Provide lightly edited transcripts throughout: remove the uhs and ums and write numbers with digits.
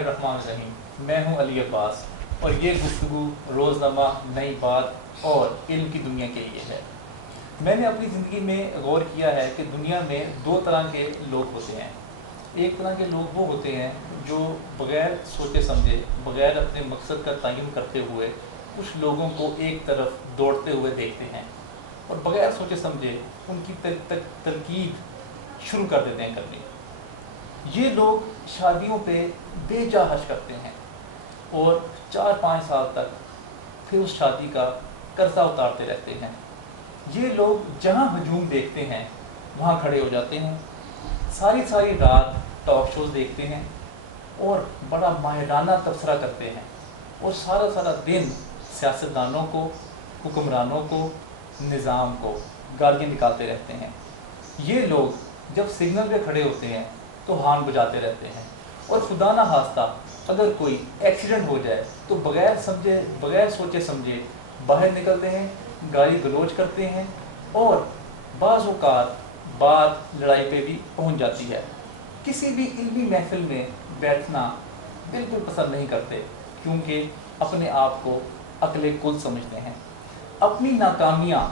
الرحمن الرحیم۔ میں ہوں علی عباس اور یہ گفتگو روزنامہ نئی بات اور علم کی دنیا کے لیے ہے۔ میں نے اپنی زندگی میں غور کیا ہے کہ دنیا میں دو طرح کے لوگ ہوتے ہیں۔ ایک طرح کے لوگ وہ ہوتے ہیں جو بغیر سوچے سمجھے، بغیر اپنے مقصد کا تعین کرتے ہوئے کچھ لوگوں کو ایک طرف دوڑتے ہوئے دیکھتے ہیں اور بغیر سوچے سمجھے ان کی تنقید شروع کر دیتے ہیں کرنی۔ یہ لوگ شادیوں پہ بے جا حرج کرتے ہیں اور 4-5 سال تک پھر اس شادی کا قرضہ اتارتے رہتے ہیں۔ یہ لوگ جہاں ہجوم دیکھتے ہیں وہاں کھڑے ہو جاتے ہیں، ساری رات ٹاک شوز دیکھتے ہیں اور بڑا ماہرانہ تبصرہ کرتے ہیں اور سارا دن سیاستدانوں کو، حکمرانوں کو، نظام کو گالیاں نکالتے رہتے ہیں۔ یہ لوگ جب سگنل پہ کھڑے ہوتے ہیں تو ہارن بجاتے رہتے ہیں اور خدا نہ خواستہ اگر کوئی ایکسیڈنٹ ہو جائے تو بغیر سوچے سمجھے باہر نکلتے ہیں، گالی گلوچ کرتے ہیں اور بعض اوقات بات لڑائی پہ بھی پہنچ جاتی ہے۔ کسی بھی علمی محفل میں بیٹھنا بالکل پسند نہیں کرتے کیونکہ اپنے آپ کو عقل کل سمجھتے ہیں۔ اپنی ناکامیاں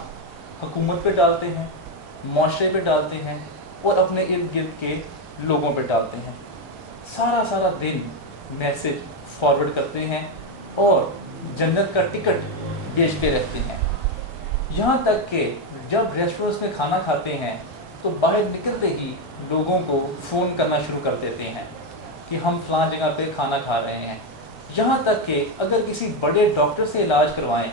حکومت پہ ڈالتے ہیں، معاشرے پہ ڈالتے ہیں اور اپنے ارد گرد کے لوگوں پہ ڈالتے ہیں۔ سارا دن میسج فارورڈ کرتے ہیں اور جنت کا ٹکٹ بیچتے رہتے ہیں۔ یہاں تک کہ جب ریسٹورنٹس میں کھانا کھاتے ہیں تو باہر نکلتے ہی لوگوں کو فون کرنا شروع کر دیتے ہیں کہ ہم فلاں جگہ پہ کھانا کھا رہے ہیں۔ یہاں تک کہ اگر کسی بڑے ڈاکٹر سے علاج کروائیں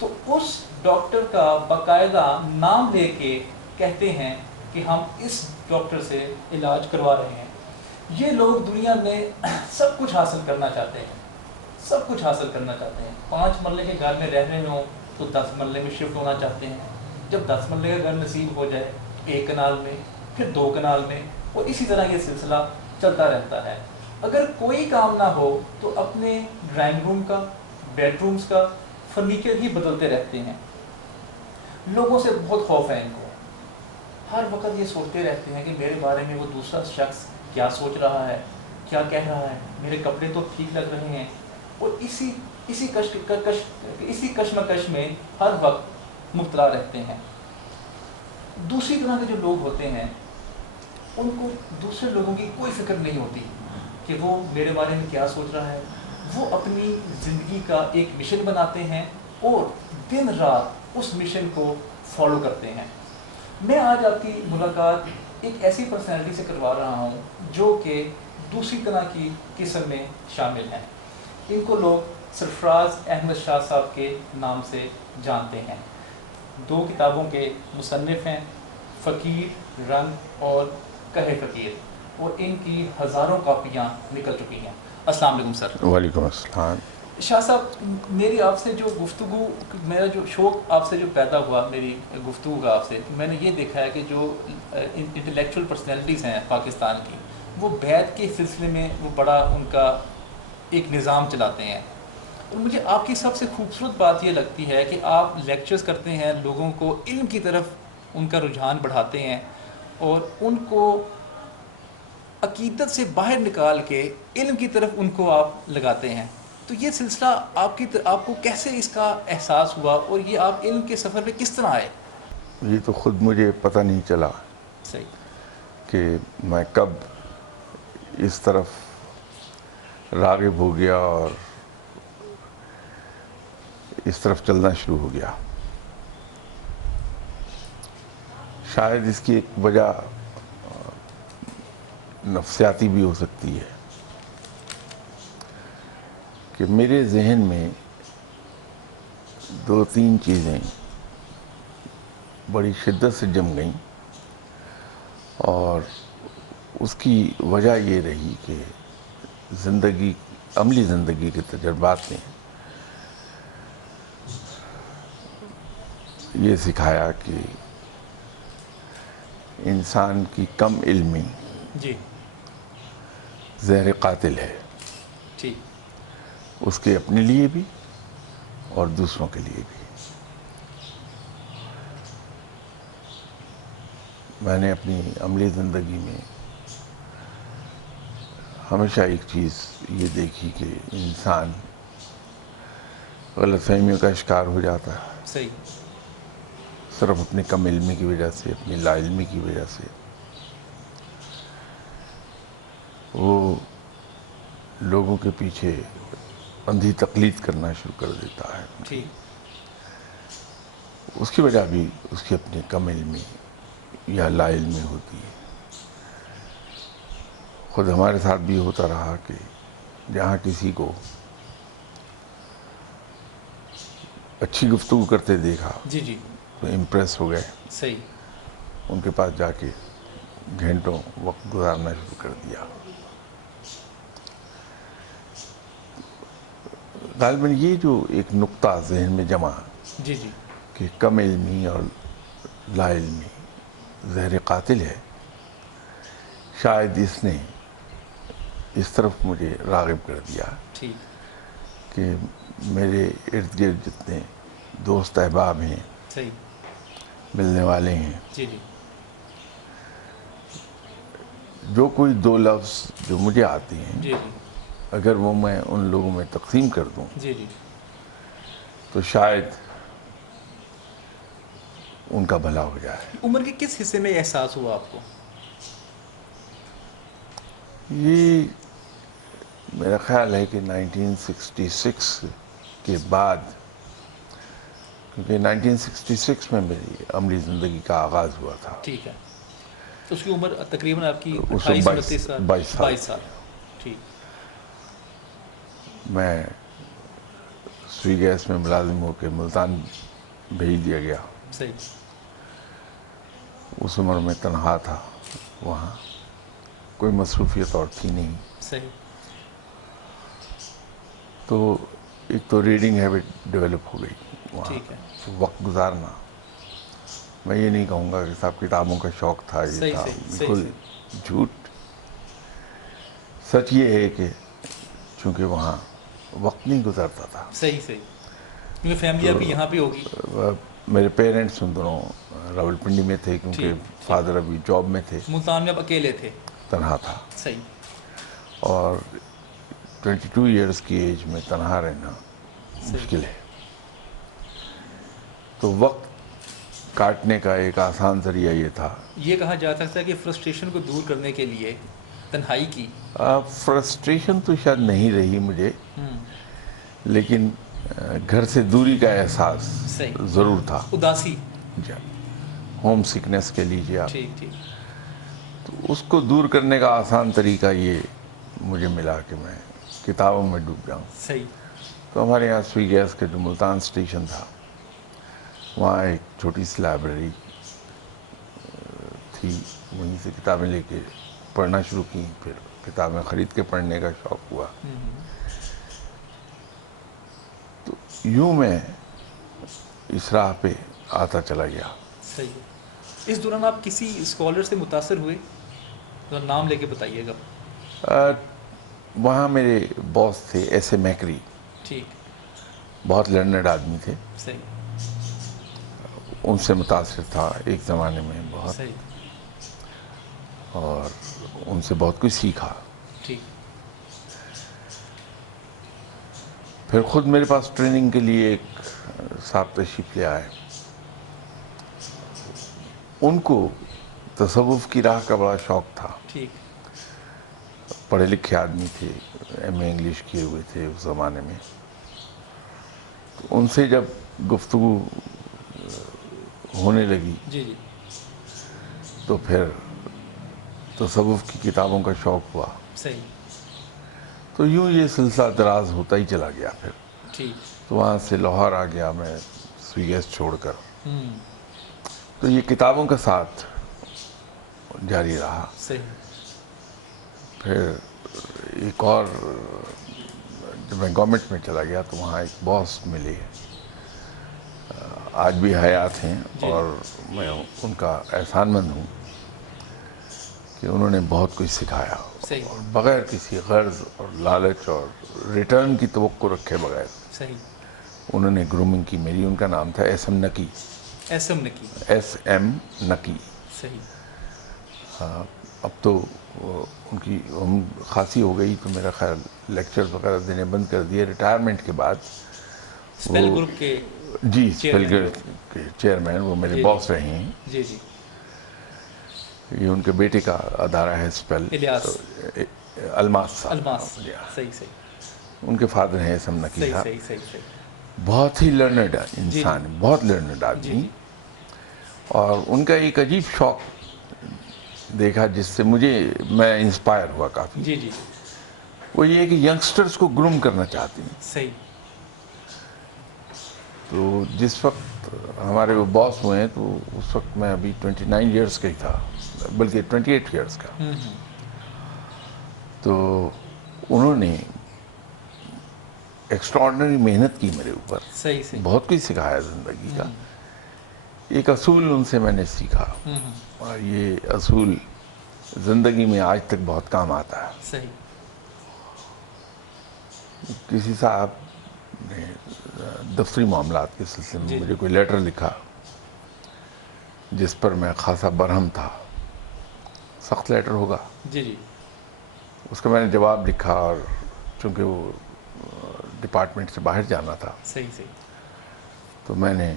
تو اس ڈاکٹر کا باقاعدہ نام لے کے کہتے ہیں کہ ہم اس ڈاکٹر سے علاج کروا رہے ہیں۔ یہ لوگ دنیا میں سب کچھ حاصل کرنا چاہتے ہیں، 5 مرلے کے گھر میں رہ رہے ہوں تو 10 مرلے میں شفٹ ہونا چاہتے ہیں۔ جب 10 مرلے کا گھر نصیب ہو جائے 1 کنال میں، پھر 2 کنال میں، اور اسی طرح یہ سلسلہ چلتا رہتا ہے۔ اگر کوئی کام نہ ہو تو اپنے ڈرائنگ روم کا، بیڈ رومز کا فرنیچر ہی بدلتے رہتے ہیں۔ لوگوں سے بہت خوف ہے ان کو، ہر وقت یہ سوچتے رہتے ہیں کہ میرے بارے میں وہ دوسرا شخص کیا سوچ رہا ہے، کیا کہہ رہا ہے، میرے کپڑے تو ٹھیک لگ رہے ہیں، اور اسی کشمکش میں ہر وقت مبتلا رہتے ہیں۔ دوسری طرح کے جو لوگ ہوتے ہیں ان کو دوسرے لوگوں کی کوئی فکر نہیں ہوتی کہ وہ میرے بارے میں کیا سوچ رہا ہے۔ وہ اپنی زندگی کا ایک مشن بناتے ہیں اور دن رات اس مشن کو فالو کرتے ہیں۔ میں آج آپ کی ملاقات ایک ایسی پرسنالٹی سے کروا رہا ہوں جو کہ دوسری طرح کی قسم میں شامل ہیں۔ ان کو لوگ سرفراز احمد شاہ صاحب کے نام سے جانتے ہیں۔ 2 کتابوں کے مصنف ہیں، فقیر رنگ اور کہے فقیر، اور ان کی ہزاروں کاپیاں نکل چکی ہیں۔ السلام علیکم سر۔ وعلیکم السلام۔ شاہ صاحب، میری آپ سے جو گفتگو، میرا جو شوق آپ سے جو پیدا ہوا میری گفتگو کا آپ سے، میں نے یہ دیکھا ہے کہ جو انٹلیکچوئل پرسنالٹیز ہیں پاکستان کی، وہ بیعت کے سلسلے میں وہ بڑا ان کا ایک نظام چلاتے ہیں، اور مجھے آپ کی سب سے خوبصورت بات یہ لگتی ہے کہ آپ لیکچرز کرتے ہیں، لوگوں کو علم کی طرف ان کا رجحان بڑھاتے ہیں اور ان کو عقیدت سے باہر نکال کے علم کی طرف ان کو آپ لگاتے ہیں۔ تو یہ سلسلہ آپ کو کیسے اس کا احساس ہوا اور یہ آپ علم کے سفر پہ کس طرح آئے؟ یہ تو خود مجھے پتہ نہیں چلا صحیح کہ میں کب اس طرف راغب ہو گیا اور اس طرف چلنا شروع ہو گیا۔ شاید اس کی ایک وجہ نفسیاتی بھی ہو سکتی ہے کہ میرے ذہن میں 2-3 چیزیں بڑی شدت سے جم گئیں، اور اس کی وجہ یہ رہی کہ عملی زندگی کے تجربات نے یہ سکھایا کہ انسان کی کم علمی جی زہر قاتل ہے، ٹھیک، اس کے اپنے لیے بھی اور دوسروں کے لیے بھی۔ میں نے اپنی عملی زندگی میں ہمیشہ ایک چیز یہ دیکھی کہ انسان غلط فہمیوں کا شکار ہو جاتا ہے صحیح. صرف اپنی کم علمی کی وجہ سے، اپنی لا علمی کی وجہ سے. وہ لوگوں کے پیچھے اندھی تقلید کرنا شروع کر دیتا ہے. ٹھیک. اس کی وجہ بھی اس کی اپنی کم علمی یا لا علمی ہوتی ہے. خود ہمارے ساتھ بھی ہوتا رہا کہ جہاں کسی کو اچھی گفتگو کرتے دیکھا جی جی. تو امپریس ہو گئے، صحیح. ان کے پاس جا کے گھنٹوں وقت گزارنا شروع کر دیا. غالباً یہ جو ایک نقطہ ذہن میں جمع جی جی. کہ کم علمی اور لا علمی زہر قاتل ہے، شاید اس نے اس طرف مجھے راغب کر دیا ٹھیک. کہ میرے ارد گرد جتنے دوست احباب ہیں، صحیح. ملنے والے ہیں، جی جی. جو کوئی دو لفظ جو مجھے آتے ہیں، جی جی. اگر وہ میں ان لوگوں میں تقسیم کر دوں جی جی. تو شاید ان کا بھلا ہو جائے. عمر کے کس حصے میں احساس ہوا آپ کو؟ یہ میرا خیال ہے کہ 1966 کے بعد، کیونکہ 1966 میں میری عملی زندگی کا آغاز ہوا تھا. ٹھیک ہے. تو اس کی عمر تقریباً آپ کی اس 28 وقت 29 سال، 22 سال 22 سال. ٹھیک. میں سوئی گیس میں ملازم ہو کے ملتان بھیج دیا گیا. صحیح. اس عمر میں تنہا تھا، وہاں کوئی مصروفیت اور تھی نہیں. صحیح. تو ایک تو ریڈنگ ہیبٹ ڈیولپ ہو گئی وہاں، ٹھیک ہے. وقت گزارنا. میں یہ نہیں کہوں گا کہ صاحب کتابوں کا شوق تھا، یہ صحیح تھا، صحیح صحیح بالکل صحیح. جھوٹ. سچ یہ ہے کہ چونکہ وہاں وقت نہیں گزرتا تھا. صحیح صحیح. کیونکہ فیملی آپ کی یہاں پہ ہوگی. میرے پیرنٹس ان دونوں راولپنڈی میں تھے، کیونکہ ٹھیک. فادر ابھی جاب میں تھے. ملتان میں آپ اکیلے تھے. تنہا تھا، صحیح. اور 22 ایئرس کی ایج میں تنہا رہنا صحیح. مشکل ہے. تو وقت کاٹنے کا ایک آسان ذریعہ یہ تھا. یہ کہا جا سکتا ہے کہ فرسٹریشن کو دور کرنے کے لیے تنہائی کی. فرسٹریشن تو شاید نہیں رہی مجھے، ہوں. لیکن گھر سے دوری کا احساس صحیح. ضرور تھا. اداسی. جی، ہوم سکنس کے لیجیے آپ. ٹھیک ٹھیک. تو اس کو دور کرنے کا آسان طریقہ یہ مجھے ملا کہ میں کتابوں میں ڈوب جاؤں. صحیح. تو ہمارے یہاں سوئی گیس کے جو ملتان اسٹیشن تھا، وہاں ایک چھوٹی سی لائبریری تھی. وہیں سے کتابیں لے کے پڑھنا شروع کی. پھر کتابیں خرید کے پڑھنے کا شوق ہوا. تو یوں میں اس راہ پہ آتا چلا گیا. صحیح. اس دوران آپ کسی اسکالر سے متاثر ہوئے؟ تو نام لے کے بتائیے گا. وہاں میرے باس تھے ایس اے میکری، ٹھیک. بہت لرنڈ آدمی تھے. صحیح. ان سے متاثر تھا ایک زمانے میں بہت، صحیح. اور ان سے بہت کچھ سیکھا. ٹھیک. پھر خود میرے پاس ٹریننگ کے لیے ایک صاحب تشریف لے آئے. ان کو تصوف کی راہ کا بڑا شوق تھا. ٹھیک. پڑھے لکھے آدمی تھے، ایم اے انگلش کیے ہوئے تھے اس زمانے میں. تو ان سے جب گفتگو ہونے لگی جی جی. تو پھر تصوف کی کتابوں کا شوق ہوا. صحیح. تو یوں یہ سلسلہ دراز ہوتا ہی چلا گیا. پھر ٹھیک. تو وہاں سے لاہور آ گیا میں سوئی گیس چھوڑ کر. ہوں. تو یہ کتابوں کا ساتھ جاری رہا. صحیح. پھر ایک اور جب میں گورنمنٹ میں چلا گیا تو وہاں ایک باس ملے، آج بھی حیات ہیں، جی. اور میں ان کا احسان مند ہوں کہ انہوں نے بہت کچھ سکھایا، صحیح. اور بغیر کسی غرض اور لالچ اور ریٹرن کی توقع رکھے بغیر صحیح. انہوں نے گرومنگ کی میری. ان کا نام تھا ایس ایم نکی. ایس ایم نکی. ایس ایم نکی. صحیح. اب تو ان کی خاصی ہو گئی تو میرا خیال لیکچرز وغیرہ دینے بند کر دیے ریٹائرمنٹ کے بعد. اسپیل گروپ کے جی اسپیل کے چیئرمین وہ میرے باس رہے ہیں. جی جی یہ ان کے بیٹے کا ادارہ ہے اسپیل. الیاس الماس صاحب. الماس. صحیح صحیح ان کے فادر ہیں اسم نقی صحیح صاحب. صحیح صحیح صحیح. بہت ہی لرنڈ انسان, بہت لرنڈ آدمی. اور ان کا ایک عجیب شوق دیکھا جس سے میں انسپائر ہوا کافی. جی جی وہ یہ ہے کہ ینگسٹرز کو گروم کرنا چاہتے ہیں. صحیح. تو جس وقت ہمارے وہ باس ہوئے ہیں تو اس وقت میں ابھی 29 ایئرس کا ہی تھا, بلکہ 28 ایئرس کا. تو انہوں نے ایکسٹراڈنری محنت کی میرے اوپر. صحیح صحیح. بہت کچھ سکھایا زندگی کا. ایک اصول ان سے میں نے سیکھا اور یہ اصول زندگی میں آج تک بہت کام آتا ہے. صحیح. کسی صاحب نے دفتری معاملات کے سلسلے میں مجھے کوئی لیٹر لکھا جس پر میں خاصا برہم تھا. سخت لیٹر ہوگا. جی جی. اس کا میں نے جواب لکھا اور چونکہ وہ ڈپارٹمنٹ سے باہر جانا تھا صحیح صحیح. تو میں نے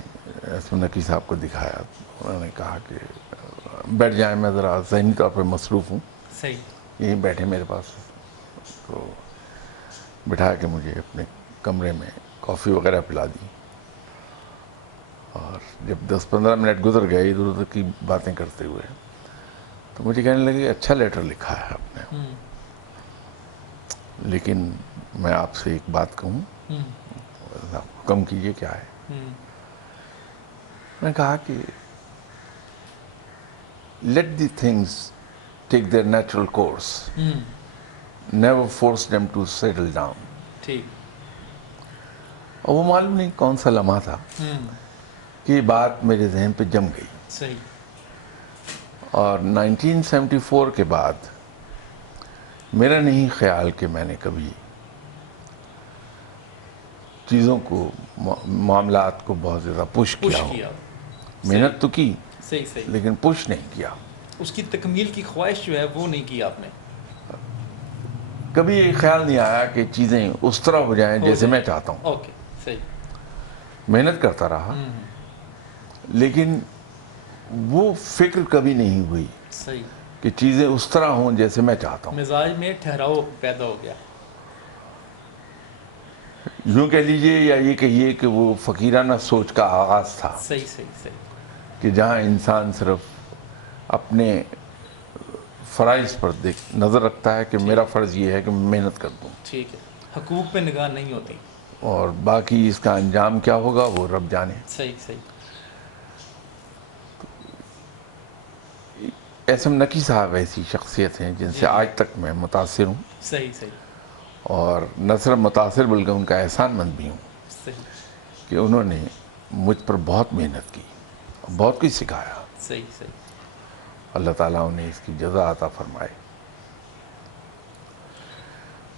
اسم نقی صاحب کو دکھایا. انہوں نے کہا کہ بیٹھ جائیں, میں ذرا ذہنی طور پہ مصروف ہوں. صحیح. یہیں بیٹھے میرے پاس. تو بٹھا کے مجھے اپنے کمرے میں کافی وغیرہ پلا دی. اور جب 10-15 منٹ گزر گئے ادھر ادھر کی باتیں کرتے ہوئے تو مجھے کہنے لگے اچھا لیٹر لکھا ہے آپ نے, لیکن میں آپ سے ایک بات کہوں. حکم کیجئے کیا ہے. میں نے کہا کہ let the things take their natural course, never force them to settle down. ٹھیک. اور وہ معلوم نہیں کون سا لمحہ تھا کہ یہ بات میرے ذہن پہ جم گئی. صحیح. اور 1974 کے بعد میرا نہیں خیال کہ میں نے کبھی چیزوں کو, معاملات کو بہت زیادہ پش کیا ہو. محنت تو کی صحیح صحیح, لیکن پش نہیں کیا. اس کی تکمیل کی خواہش جو ہے وہ نہیں کی آپ نے. کبھی یہ خیال نہیں آیا کہ چیزیں اس طرح ہو جائیں جیسے میں چاہتا ہوں. اوکے. صحیح. محنت کرتا رہا لیکن وہ فکر کبھی نہیں ہوئی صحیح کہ چیزیں اس طرح ہوں جیسے میں چاہتا ہوں. مزاج میں ٹھہراؤ پیدا ہو گیا. یوں کہہ لیجئے یا یہ کہیے کہ وہ فقیرانہ سوچ کا آغاز تھا. صحیح صحیح صحیح. کہ جہاں انسان صرف اپنے فرائض پر نظر رکھتا ہے کہ میرا فرض یہ ہے کہ میں محنت کر دوں. ٹھیک ہے. حقوق پہ نگاہ نہیں ہوتی. اور باقی اس کا انجام کیا ہوگا وہ رب جانے. صحیح صحیح. اسم نقی صاحب ایسی شخصیت ہیں جن سے آج تک میں متاثر ہوں. صحیح صحیح. اور نہ صرف متاثر بلکہ ان کا احسان مند بھی ہوں صحیح. کہ انہوں نے مجھ پر بہت محنت کی, بہت کچھ سکھایا. صحیح صحیح. اللہ تعالیٰ انہیں اس کی جزا عطا فرمائے.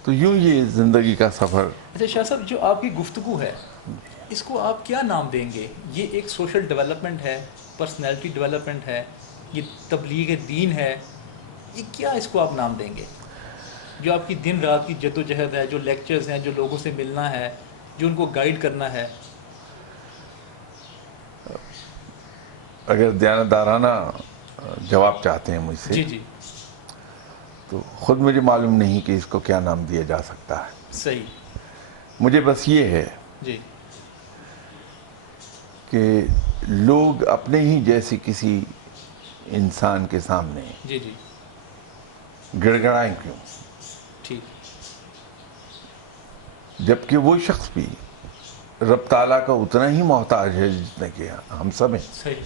تو یوں یہ زندگی کا سفر. اچھا شاہ صاحب, جو آپ کی گفتگو ہے اس کو آپ کیا نام دیں گے؟ یہ ایک سوشل ڈیولپمنٹ ہے, پرسنالٹی ڈیولپمنٹ ہے, یہ تبلیغ دین ہے, یہ کیا اس کو آپ نام دیں گے؟ جو آپ کی دن رات کی جد و جہد ہے, جو لیکچرز ہیں, جو لوگوں سے ملنا ہے, جو ان کو گائیڈ کرنا ہے. اگر دیانتدارانہ جواب چاہتے ہیں مجھ سے جی جی تو خود مجھے معلوم نہیں کہ اس کو کیا نام دیا جا سکتا ہے. صحیح. مجھے بس یہ ہے جی کہ لوگ اپنے ہی جیسے کسی انسان کے سامنے جی جی گڑ گڑائیں کیوں, ٹھیک. جبکہ وہ شخص بھی رب تعالیٰ کا اتنا ہی محتاج ہے جتنے کہ ہم سب ہیں. صحیح.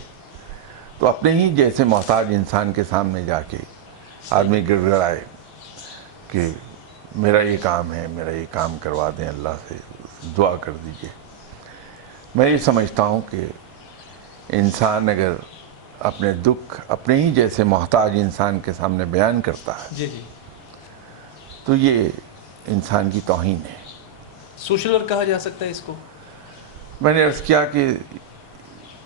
تو اپنے ہی جیسے محتاج انسان کے سامنے جا کے آدمی گڑ گڑائے کہ میرا یہ کام ہے, میرا یہ کام کروا دیں, اللہ سے دعا کر دیجئے. میں یہ سمجھتا ہوں کہ انسان اگر اپنے دکھ اپنے ہی جیسے محتاج انسان کے سامنے بیان کرتا ہے جی جی تو یہ انسان کی توہین ہے. سوشل ورک کہا جا سکتا ہے اس کو. میں نے عرض کیا کہ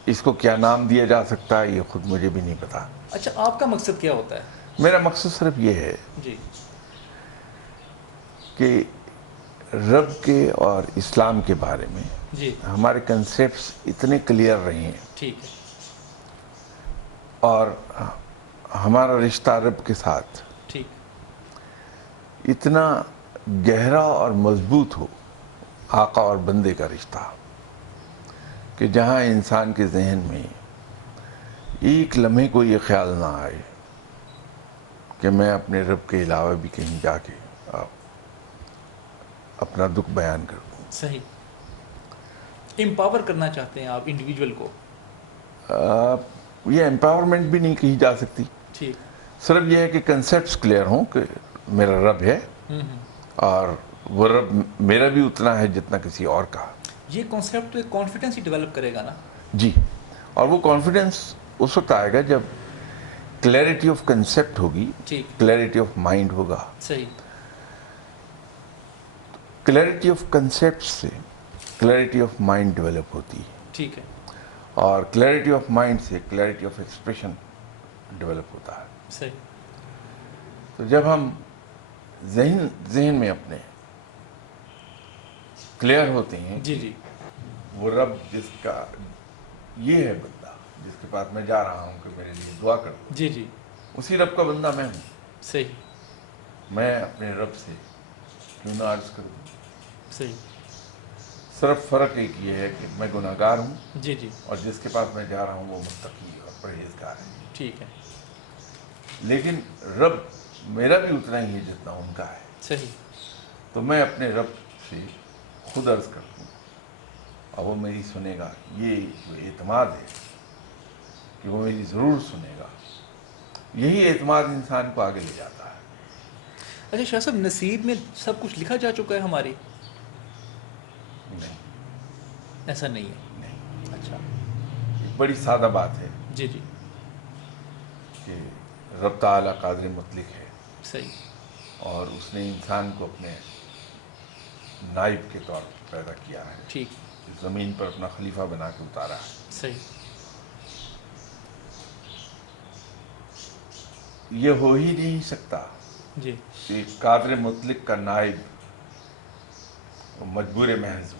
اس کو کیا نام دیا جا سکتا ہے یہ خود مجھے بھی نہیں پتا. اچھا, آپ کا مقصد کیا ہوتا ہے؟ میرا مقصد صرف یہ ہے جی کہ رب کے اور اسلام کے بارے میں جی ہمارے کنسیپٹس اتنے کلیئر رہے ہیں ٹھیک ہے اور ہمارا رشتہ رب کے ساتھ ٹھیک اتنا گہرا اور مضبوط ہو، آقا اور بندے کا رشتہ، کہ جہاں انسان کے ذہن میں ایک لمحے کو یہ خیال نہ آئے کہ میں اپنے رب کے علاوہ بھی کہیں جا کے اپنا دکھ بیان کر دوں۔ صحیح، امپاور کرنا چاہتے ہیں آپ انڈیویجول کو؟ یہ امپاورمنٹ بھی نہیں کہی جا سکتی، ٹھیک صرف یہ ہے کہ کنسیپٹس کلیئر ہوں کہ میرا رب ہے اور وہ رب میرا بھی اتنا ہے جتنا کسی اور کا۔ یہ کانسیپٹ تو ایک کانفیڈنس ہی ڈیولپ کرے گا نا؟ جی، اور وہ کانفیڈنس اس وقت آئے گا جب کلیئرٹی آف کنسیپٹ ہوگی، ٹھیک کلیئرٹی آف مائنڈ ہوگا۔ صحیح کلیئرٹی آف کنسیپٹ سے کلیئرٹی آف مائنڈ ڈیولپ ہوتی ہے، ٹھیک ہے اور کلیئرٹی آف مائنڈ سے کلیئرٹی آف ایکسپریشن ڈیولپ ہوتا ہے۔ صحیح تو جب ہم ذہن میں اپنے کلیئر ہوتے ہیں جی جی وہ رب جس کا یہ ہے بندہ جس کے پاس میں جا رہا ہوں کہ میرے لیے دعا کر دو، جی جی اسی رب کا بندہ میں ہوں۔ صحیح میں اپنے رب سے کیوں نہ عرض کر دوں؟ صحیح صرف فرق ایک یہ ہے کہ میں گناہ گار ہوں جی جی اور جس کے پاس میں جا رہا ہوں وہ متقی اور پرہیزگار ہے، ٹھیک ہے لیکن رب میرا بھی اتنا ہی ہے جتنا ان کا ہے۔ صحیح تو میں اپنے رب سے خود عرض کرتا ہوں اور وہ میری سنے گا۔ یہ جو اعتماد ہے کہ وہ میری ضرور سنے گا، یہی اعتماد انسان کو آگے لے جاتا ہے۔ اچھا شاہ صاحب، نصیب میں سب کچھ لکھا جا چکا ہے ہماری؟ نہیں ایسا نہیں ہے؟ نہیں، اچھا ایک بڑی سادہ بات ہے جی جی کہ رب تعالیٰ قادر مطلق ہے صحیح اور اس نے انسان کو اپنے نائب کے طور پر پیدا کیا ہے، ٹھیک اس زمین پر اپنا خلیفہ بنا کے اتارا ہے۔ صحیح یہ ہو ہی نہیں سکتا جی کہ قادر مطلق کا نائب مجبور محض ہو۔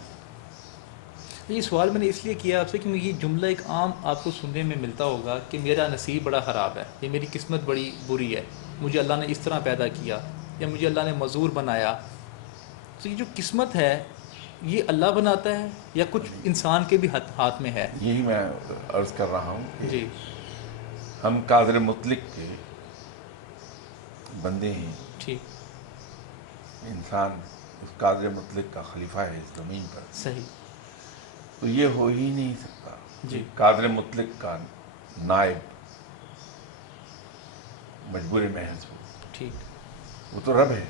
یہ سوال میں نے اس لیے کیا آپ سے کہ یہ جملہ ایک عام آپ کو سننے میں ملتا ہوگا کہ میرا نصیب بڑا خراب ہے، یہ میری قسمت بڑی بری ہے، مجھے اللہ نے اس طرح پیدا کیا یا مجھے اللہ نے معذور بنایا۔ تو یہ جو قسمت ہے یہ اللہ بناتا ہے یا کچھ انسان کے بھی ہاتھ میں ہے؟ یہی میں عرض کر رہا ہوں کہ جی ہم قادر مطلق کے بندے ہیں، ٹھیک انسان اس قادر مطلق کا خلیفہ ہے اس زمین پر، صحیح تو یہ ہو ہی نہیں سکتا جی کہ قادر مطلق کا نائب مجبور محض ہو۔ ٹھیک وہ تو رب ہے۔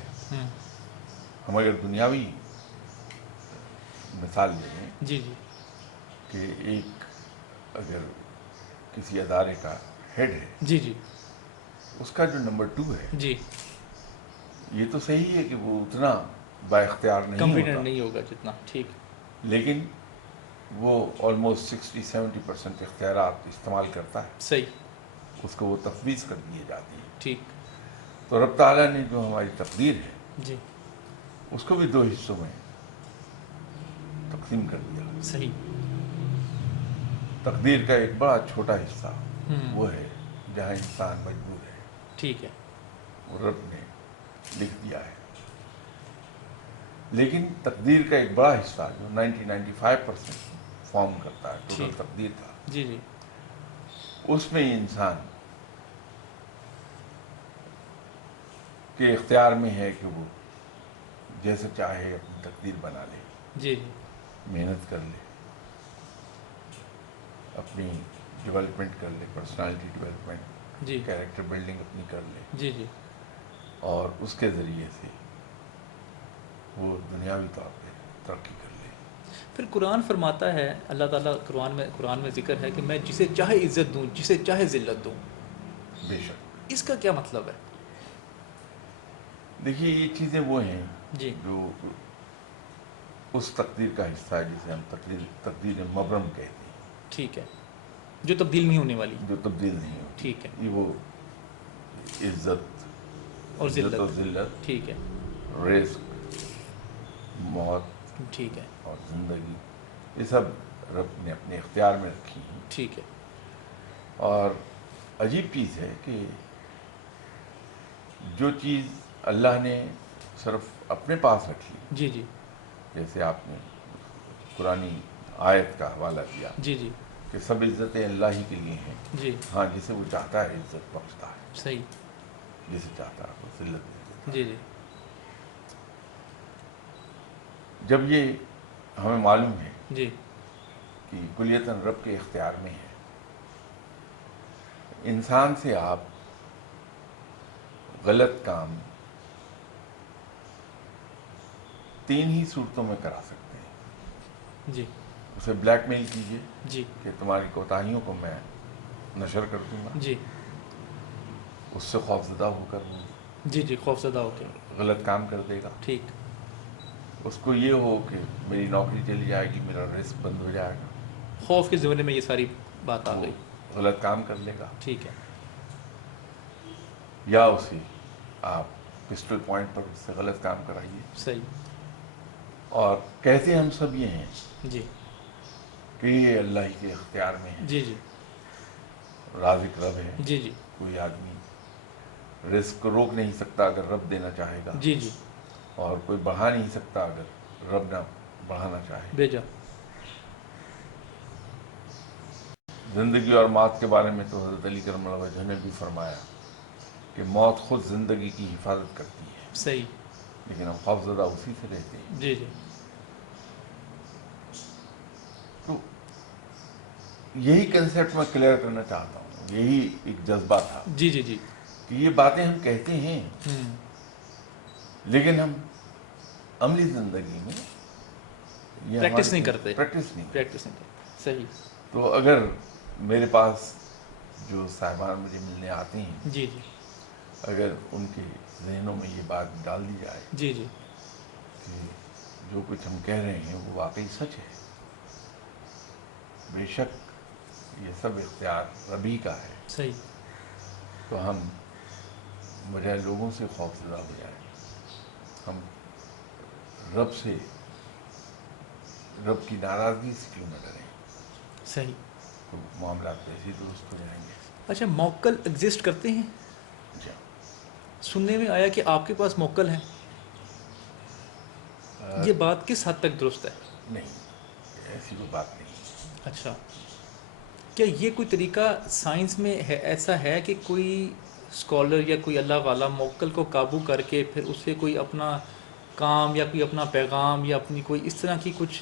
ہم اگر دنیاوی مثال لے لیں جی جی کہ ایک اگر کسی ادارے کا ہیڈ ہے، جی جی اس کا جو نمبر 2 ہے، جی یہ تو صحیح ہے کہ وہ اتنا با اختیار نہیں کمپیٹنٹ ہوتا، نہیں ہوگا جتنا، ٹھیک لیکن وہ آلموسٹ 60-70% اختیارات استعمال کرتا ہے، صحیح اس کو وہ تفویض کر دیے جاتی ہیں۔ ٹھیک تو رب تعالیٰ نے جو ہماری تقدیر ہے جی اس کو بھی 2 حصوں میں تقسیم کر دیا۔ صحیح تقدیر کا ایک بڑا چھوٹا حصہ ہوں وہ ہے جہاں انسان مجبور ہے، ٹھیک ہے وہ رب نے لکھ دیا ہے، لیکن تقدیر کا ایک بڑا حصہ جو 95% فارم کرتا ہے ٹوٹل ٹھیک تقدیر کا، جی جی اس میں انسان کے اختیار میں ہے کہ وہ جیسے چاہے اپنی تقدیر بنا لے، جی جی محنت کر لے، اپنی ڈیولپمنٹ کر لے، پرسنالٹی ڈیولپمنٹ، جی کیریکٹر بلڈنگ اپنی کر لے، جی جی اور اس کے ذریعے سے وہ دنیاوی طور پہ ترقی کر لے۔ پھر قرآن فرماتا ہے، اللہ تعالیٰ قرآن میں ذکر ہے کہ میں جسے چاہے عزت دوں، جسے چاہے ذلت دوں۔ بے شک اس کا کیا مطلب ہے؟ دیکھیے یہ چیزیں وہ ہیں جی جو اس تقدیر کا حصہ ہے جسے ہم تقدیر مبرم کہتے ہیں، ٹھیک ہے، جو تبدیل نہیں ہونے والی، جو تبدیل نہیں ہوتی۔ ٹھیک ہے یہ وہ عزت اور عزت و ذلت، ذلت، ٹھیک ہے، رزق، موت ٹھیک ہے، اور زندگی، یہ سب رب نے اپنے اختیار میں رکھی ہیں. ٹھیک ہے، اور عجیب چیز ہے کہ جو چیز اللہ نے صرف اپنے پاس رکھی، جی جی جیسے آپ نے قرآنی آیت کا حوالہ دیا جی جی کہ سب عزتیں اللہ ہی کے لیے ہیں. جی، ہاں، جسے وہ چاہتا ہے عزت بخشتا ہے، صحیح، جسے چاہتا ہے وہ ذلت دے دیتا ہے. جی جی جب یہ ہمیں معلوم ہے جی کہ کلیتاً رب کے اختیار میں ہے، انسان سے آپ غلط کام 3 ہی صورتوں میں کرا سکتے ہیں. جی اسے بلیک میل کیجیے جی کہ تمہاری کوتاہیوں کو میں نشر کر دوں گا، جی اس سے خوفزدہ ہو کر وہ جی جی، خوف زدہ ہو کے، غلط کام کر دے گا. ٹھیک، اس کو یہ ہو کہ میری نوکری چلی جائے گی، میرا رزق بند ہو جائے گا، خوف کے زمانے میں یہ ساری بات آ وہ گئی، غلط کام کر لے گا. ٹھیک ہے، یا اسے آپ پسٹل پوائنٹ پر اس سے غلط کام کرائیے. صحیح، اور کہتے ہم سب یہ ہیں جی کہ یہ اللہ ہی کے اختیار میں ہے، جی جی رازق رب ہے، جی جی کوئی آدمی رزق کو روک نہیں سکتا اگر رب دینا چاہے گا، جی جی، اور کوئی بڑھا نہیں سکتا اگر رب نہ بڑھانا چاہے. بھیجا، زندگی اور موت کے بارے میں تو حضرت علی کرم اللہ وجہ نے بھی فرمایا کہ موت خود زندگی کی حفاظت کرتی ہے، صحیح، لیکن ہم خوفزدہ اسی سے رہتے ہیں. جی جی تو یہی کنسیپٹ میں کلیئر کرنا چاہتا ہوں، یہی ایک جذبہ تھا جی جی جی، کہ یہ باتیں ہم کہتے ہیں ہوں، لیکن ہم عملی زندگی میں یہ پریکٹس نہیں ہماری کرتے، پریکٹس نہیں کرتے. پریکٹس نہیں کرتے، صحیح، تو اگر میرے پاس جو صاحبان مجھے ملنے آتے ہیں، جی جی اگر ان کے ذہنوں میں یہ بات ڈال دی جائے جی جی کہ جو کچھ ہم کہہ رہے ہیں وہ واقعی سچ ہے، بے شک یہ سب اختیار ربی کا ہے، صحیح، تو ہم بجائے لوگوں سے خوفزدہ ہو جائیں، ہم رب سے، رب کی ناراضگی سے کیوں نہ ڈریں، صحیح. تو معاملات ویسے ہی درست ہو جائیں گے. اچھا، موکل ایگزسٹ کرتے ہیں؟ جی سننے میں آیا کہ آپ کے پاس موکل ہیں، یہ بات کس حد تک درست ہے؟ نہیں، ایسی کوئی بات نہیں. اچھا، کیا یہ کوئی طریقہ سائنس میں ہے، ایسا ہے کہ کوئی اسکالر یا کوئی اللہ والا موکل کو قابو کر کے پھر اس سے کوئی اپنا کام یا کوئی اپنا پیغام یا اپنی کوئی اس طرح کی کچھ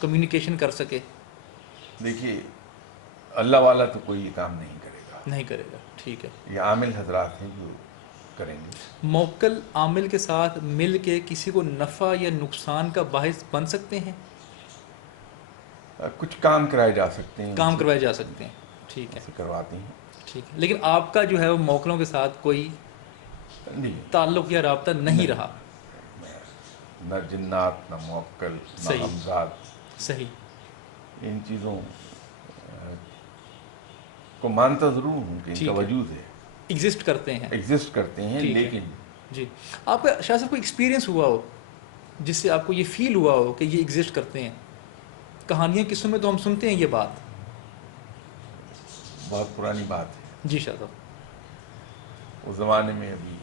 کمیونیکیشن کر سکے؟ دیکھیے، اللہ والا تو کوئی یہ کام نہیں کرے گا، نہیں کرے گا، ٹھیک ہے. یہ عامل حضرات ہیں جو کریں گے. موکل عامل کے ساتھ مل کے کسی کو نفع یا نقصان کا باعث بن سکتے ہیں؟ کچھ کام کرائے جا سکتے ہیں، کام کروائے جا سکتے ہیں، ٹھیک ہے، اسے کرواتے ہیں. ٹھیک ہے. لیکن آپ کا جو ہے وہ موکلوں کے ساتھ کوئی نہیں، تعلق یا رابطہ نہیں رہا؟ نہ جنات، نہ موکل، نہ صحیح، ہمزاد، صحیح، ان چیزوں کو مانتا ضرور ہوں کہ ان کا ٹھیک ہے، وجود ہے، ایگزسٹ کرتے ہیں، ایگزسٹ کرتے ہیں، ٹھیک ہے. لیکن جی، آپ کا شاہ صاحب کوئی ایکسپیرینس ہوا ہو جس سے آپ کو یہ فیل ہوا ہو کہ یہ ایگزسٹ کرتے ہیں؟ کہانیاں قصوں میں تو ہم سنتے ہیں یہ بات. بہت پرانی بات ہے. جی شاہ صاحب. اس زمانے میں ابھی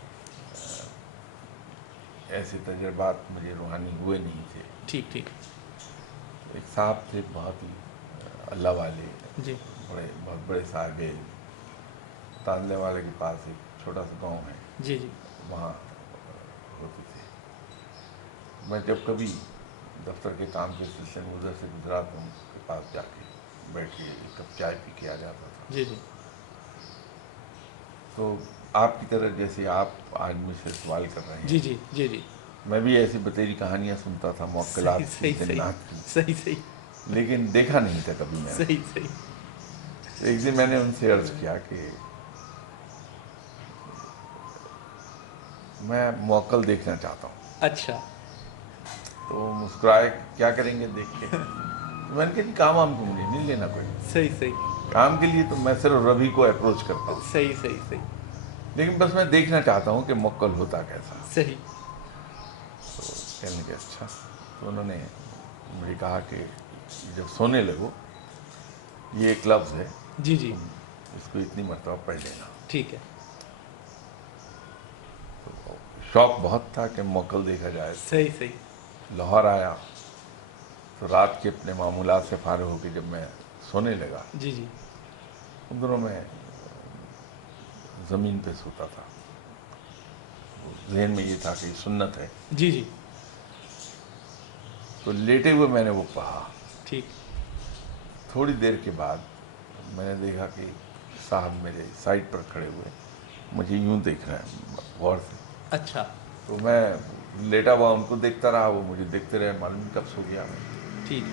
ایسے تجربات مجھے روحانی ہوئے نہیں تھے. ٹھیک ٹھیک. ایک صاحب تھے بہت ہی اللہ والے، جی بہت بڑے صاحب، تانلے والے کے پاس ایک چھوٹا سا گاؤں ہے، جی جی وہاں ہوتے تھے. میں جب کبھی دفتر کے کام کے سلسلے میں ادھر سے گزرا تو ان کے پاس جا کے بیٹھ کے ایک کپ چائے پی کے آ جاتا تھا. جی جی تو آپ کی طرح جیسے آپ آج مجھ سے سوال کر رہے ہیں، جی جی جی جی، میں بھی ایسی بتیری کہانیاں سنتا تھا، صحیح موکلات کی، صحیح صحیح جنات کی، صحیح صحیح لیکن دیکھا نہیں تھا کبھی میں نے. صحیح صحیح. ایک دن میں نے ان سے عرض کیا کہ میں موکل دیکھنا چاہتا ہوں. اچھا، تو مسکرائے، کیا کریں گے دیکھ کے؟ تو میں نے کہا کام وام کو مجھے نہیں لینا، کوئی صحیح صحیح کام کے لیے تو میں صرف ربی کو اپروچ کرتا ہوں. صحیح صحیح صحیح. لیکن بس میں دیکھنا چاہتا ہوں کہ موکل ہوتا کیسا. صحیح. تو کہنے لگے اچھا. تو انہوں نے مجھے کہا کہ جب سونے لگو یہ ایک لفظ ہے, جی جی. تم اس کو اتنی مرتبہ پڑھ لینا. ٹھیک ہے. تو شوق بہت تھا کہ موکل دیکھا جائے. صحیح صحیح. لاہور آیا تو رات کے اپنے معمولات سے فارغ ہو کے جب میں سونے لگا, جی جی. ان دنوں میں زمین پہ سوتا تھا. ذہن میں یہ تھا کہ سنت ہے. جی جی. تو لیٹے ہوئے میں نے وہ پڑھا. ٹھیک. تھوڑی دیر کے بعد میں نے دیکھا کہ صاحب میرے سائڈ پر کھڑے ہوئے مجھے یوں دیکھ رہے ہیں غور سے. اچھا. تو میں لیٹا ہوا ان کو دیکھتا رہا, وہ مجھے دیکھتے رہے, معلوم نہیں کب سو گیا میں. ٹھیک.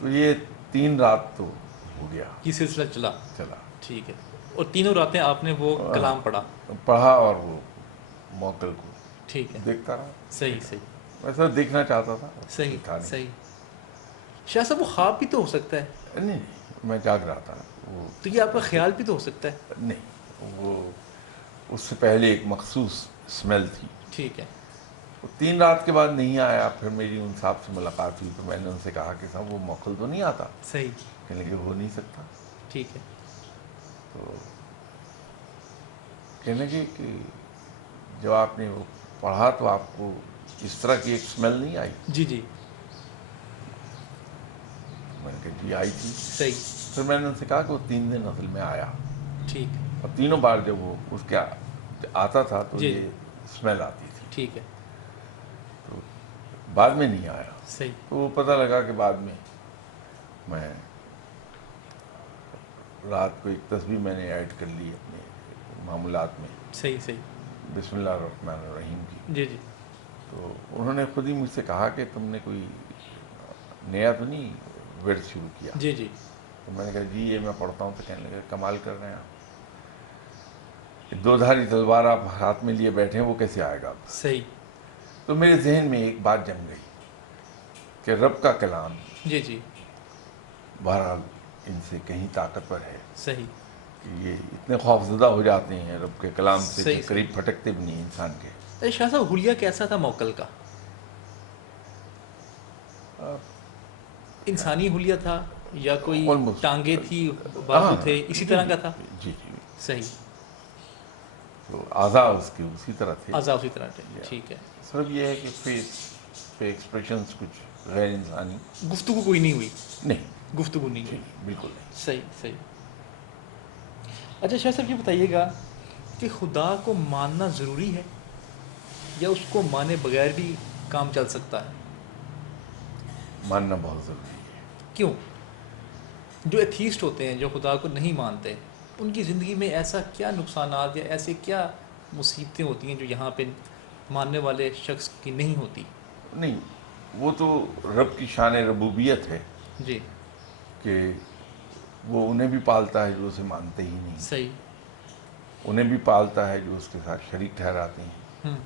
تو یہ 3 رات تو ہو گیا, یہ سلسلہ چلا. چلا. ٹھیک ہے. اور تینوں راتیں آپ نے وہ کلام پڑھا اور وہ موکل کو ٹھیک ہے. دیکھتا رہا. صحیح صحیح. ویسا دیکھنا چاہتا تھا. صحیح تھا نہیں. صحیح. شاہ صاحب وہ خواب بھی تو ہو سکتا ہے. نہیں, میں جاگ رہا تھا. وہ تو یہ آپ کا خیال بھی تو ہو سکتا ہے. نہیں, وہ اس سے پہلے ایک مخصوص اسمیل تھی. ٹھیک ہے. 3 رات کے بعد نہیں آیا. پھر میری ان صاحب سے ملاقات ہوئی تو میں نے ان سے کہا کہ صاحب وہ موکل تو نہیں آتا. صحیح. کہنے لگے ہو نہیں سکتا. ٹھیک ہے. تو کہنے لگے کہ جب آپ نے وہ پڑھا تو آپ کو اس طرح کی ایک اسمیل نہیں آئی. جی جی. میں نے کہا جی آئی تھی. صحیح. پھر میں نے ان سے کہا کہ وہ 3 دن اصل میں آیا, ٹھیک. اور تینوں بار جب وہ اس کے آتا تھا تو جی یہ اسمیل آتی تھی. ٹھیک ہے. تو بعد میں نہیں آیا. صحیح. تو وہ پتہ لگا کہ بعد میں رات کو ایک تسبیح میں نے ایڈ کر لی اپنے معمولات میں. صحیح صحیح. بسم اللہ الرحمن الرحیم کی. جی جی. تو انہوں نے خود ہی مجھ سے کہا کہ تم نے کوئی نیا تو نہیں ورد شروع کیا. جی جی. تو میں نے کہا جی یہ میں پڑھتا ہوں. تو کہنے لگا کمال کر رہے ہیں آپ, 2 دھاری تلوار آپ ہاتھ میں لیے بیٹھے ہیں, وہ کیسے آئے گا آپ. صحیح. تو میرے ذہن میں ایک بات جم گئی کہ رب کا کلام جی جی. بہرحال ان سے کہیں طاقتور ہے. صحیح. کہ یہ اتنے خوفزدہ ہو جاتے ہیں رب کے کلام سے صحیح کہ قریب پھٹکتے بھی نہیں انسان کے. ارے شاہ صاحب حلیہ کیسا تھا موکل کا؟ انسانی حلیہ تھا یا کوئی Almost. ٹانگیں تھی, بازو تھے, اسی طرح کا تھا؟ جی جی. صحیح. تو اعضاء اس کے اسی طرح تھے. اعضاء اسی طرح تھے. ٹھیک ہے. صرف یہ ہے کہ فیس پہ ایکسپریشنز کچھ غیر انسانی. گفتگو کوئی نہیں ہوئی؟ نہیں, گفتگو نہیں جی ہوئی. بالکل نہیں. صحیح صحیح. اچھا شاہ صاحب یہ بتائیے گا کہ خدا کو ماننا ضروری ہے یا اس کو مانے بغیر بھی کام چل سکتا ہے؟ ماننا بہت ضروری ہے. کیوں؟ جو ایتھیسٹ ہوتے ہیں, جو خدا کو نہیں مانتے, ان کی زندگی میں ایسا کیا نقصانات یا ایسے کیا مصیبتیں ہوتی ہیں جو یہاں پہ ماننے والے شخص کی نہیں ہوتی؟ نہیں, وہ تو رب کی شان ربوبیت ہے جی. کہ وہ انہیں بھی پالتا ہے جو اسے مانتے ہی نہیں, صحیح. انہیں بھی پالتا ہے جو اس کے ساتھ شریک ٹھہراتے ہیں,